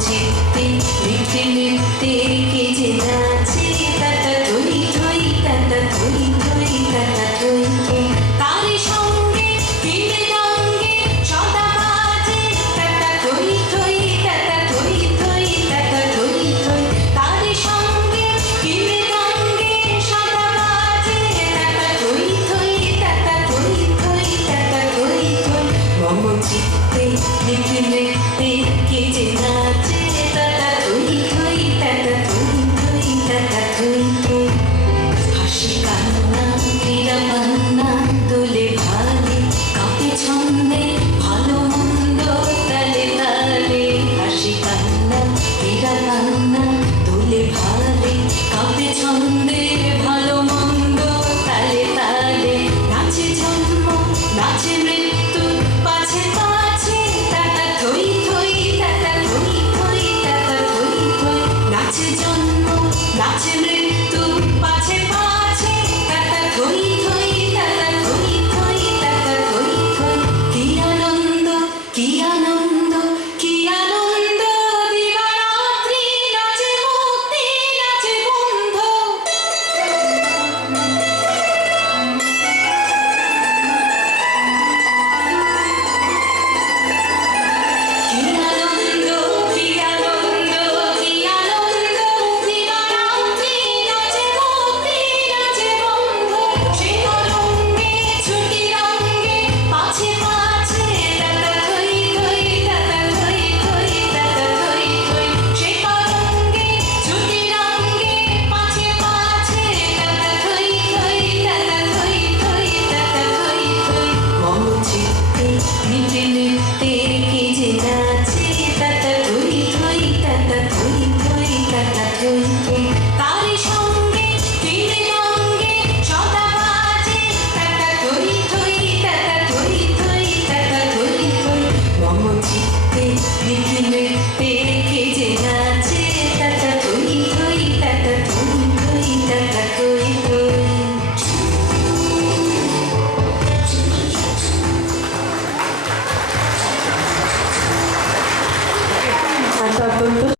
চিত্তে নৃত্যে নৃত্যে কে যে নাচে তাতা থই থই তাতা থই থই তাতা থই থই তারি সঙ্গে ফিরে রঙ্গে সদা বাজে তাতা থই থই তাতা থই থই তাতা থই থই তারি সঙ্গে ফিরে রঙ্গে সদা বাজে তাতা থই থই তাতা থই থই তাতা থই থই মম চিত্তে নৃত্যে নৃত্যে কে যে নাচে তাতা থই থই তাতা থই থই তাতা থই থই হাসি কান্না ক্রীড়া বান্না দোলে ভালে কাঁপে ছন্দে ভালো মন্দ তালে তালে হাসি কান্না ক্রীড়া বান্না দোলে ভালে কাঁপে ছন্দে ভালো মন্দ তালে তালে নাচে জন্ম নাচে মৃত্যু পাছে পাছে তাতা থই থই তাতা থই থই তাতা থই থই নাচে জন্ম নাচে মৃত্যু পাছে পাছে তাতা থই থই তাতা থই থই তাতা থই থই কি আনন্দ কি আনন্দ কি আনন্দ দিবারাত্রি নাচে মুক্তি নাচে বন্ধ কি আনন্দ কি আনন্দ কি আনন্দ দিবারাত্রি নাচে মুক্তি নাচে বন্ধ সে রঙ্গে ছুটি রঙ্গে পাছে পাছে তাতা থই থই তাতা থই থই তাতা থই থই সে রঙ্গে ছুটি রঙ্গে পাছে পাছে তাতা থই থই তাতা থই থই তাতা থই থই মম চিত্তে নৃত্যে নৃত্যে